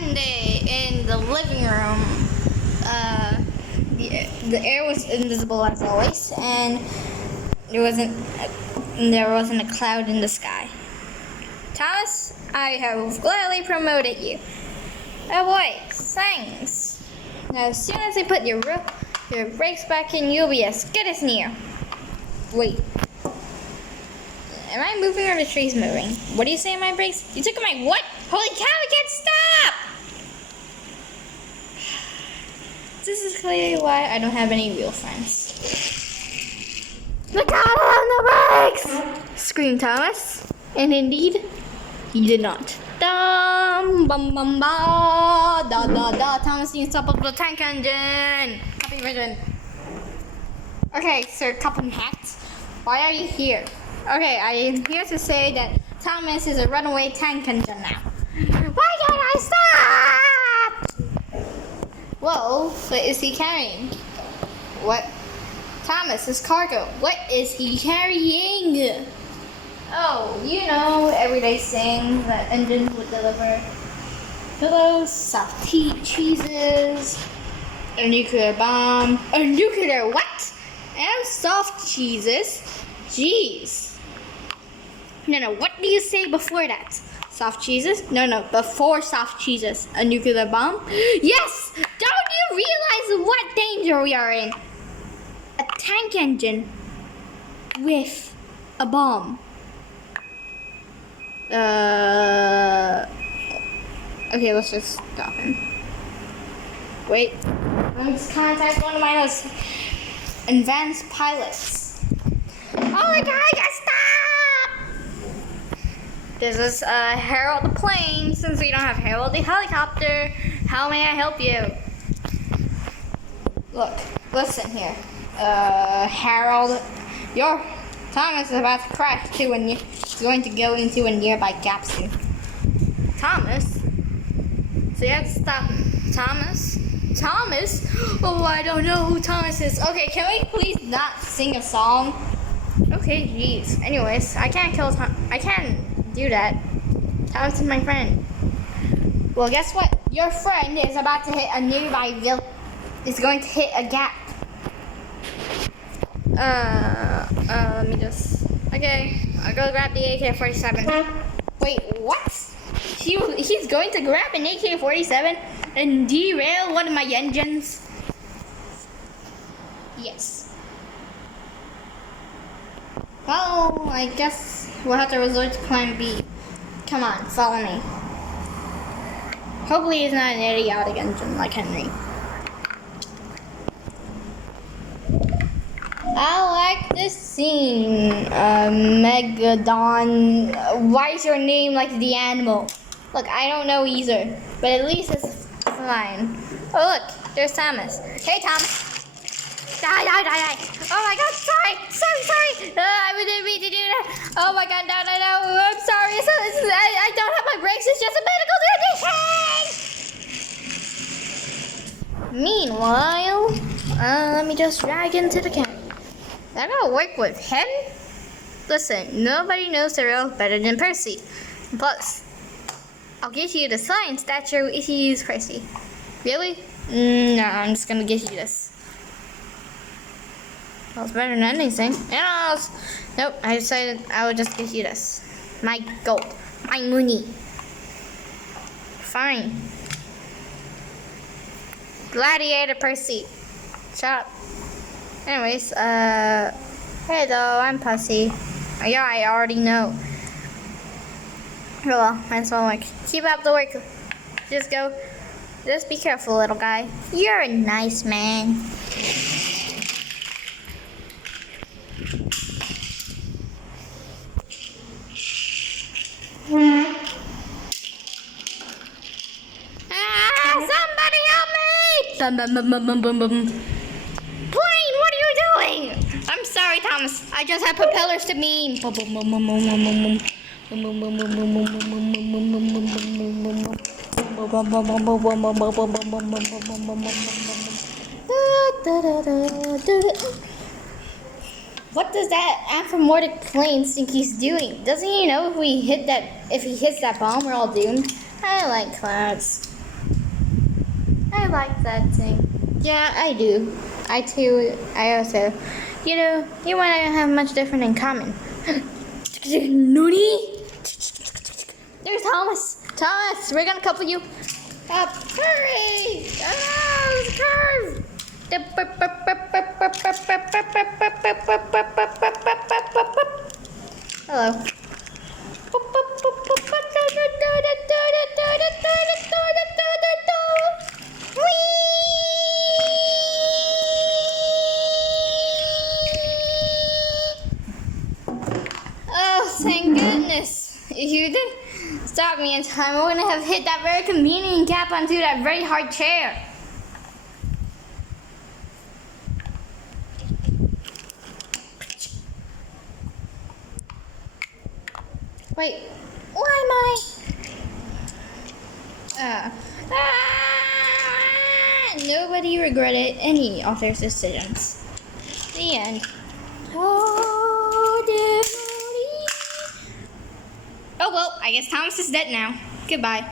one day in the living room, the air was invisible as always, and there wasn't a cloud in the sky. Thomas, I have gladly promoted you. Oh boy, thanks. Now, as soon as I put your brakes back in, you'll be as good as new. Wait. Am I moving or the tree's moving? What do you say, my brakes? You took my what? Holy cow, I can't stop! This is clearly why I don't have any real friends. Look out on the brakes! Screamed Thomas. And indeed, he did not. Dum bum bum ba da da da. Thomas needs to stop up the tank engine. Copy vision. Okay, Sir Cupham Hat, why are you here? Okay, I am here to say that Thomas is a runaway tank engine now. Why can't I stop? Well, what is he carrying? What? Thomas, his cargo. What is he carrying? Oh, you know, everyday things that engines would deliver. Pillows, soft cheeses, a nuclear bomb. A nuclear what? And soft cheeses? Jeez. No, what do you say before that? Soft cheeses? No, before soft cheeses. A nuclear bomb? Yes! Don't you realize what danger we are in? A tank engine with a bomb. Okay, let's just stop him. Wait. Let me just contact one of my most advanced pilots. Oh my god, I gotta stop! This is Harold the plane. Since we don't have Harold the helicopter, how may I help you? Look, listen here. Harold, your Thomas is about to crash too, and he's going to go into a nearby gap soon. Thomas? So you have to stop him. Thomas? Thomas? Oh, I don't know who Thomas is. Okay, can we please not sing a song? Okay, jeez. Anyways, I can't kill I can't do that. Thomas is my friend. Well, guess what? Your friend is about to hit a nearby village. Is going to hit a gap. Let me just. Okay, I'll go grab the AK-47. Wait, what? He's going to grab an AK-47 and derail one of my engines? Yes. Well, I guess we'll have to resort to plan B. Come on, follow me. Hopefully he's not an idiotic engine like Henry. I like this scene, Megadon. Why is your name like the animal? Look, I don't know either, but at least it's fine. Oh look, there's Thomas. Hey Tom. Die. Oh my god, sorry. I didn't mean to do that. Oh my god, no. I'm sorry. I don't have my brakes. It's just a medical condition. Meanwhile, let me just drag into the camp. I gotta work with him? Listen, nobody knows the rails better than Percy. Plus, I'll get you the science statue if you use Percy. Really? No, I'm just gonna get you this. Well, it's better than anything. Nope, I decided I would just get you this. My gold. My money. Fine. Gladiator Percy. Shut up. Anyways, hello, I'm Pussy. Yeah, I already know. Well, might as well like keep up the work. Just be careful, little guy. You're a nice man. Somebody help me! Plane, what are you doing? I'm sorry, Thomas. I just have propellers to beam. What does that anthropomorphic plane think he's doing? Doesn't he know if he hits that bomb, we're all doomed? I like clouds. I like that thing. Yeah, I do. I too. I also. You know, you and I don't have much different in common. Noonie. There's Thomas. Thomas, we're gonna couple you up. Hurry! Oh, there's a curve. Hello. Oh, thank goodness. If you didn't stop me in time, I wouldn't have hit that very convenient gap onto that very hard chair. Wait, why am I? Nobody regretted any of their decisions. The end. Oh well, I guess Thomas is dead now. Goodbye.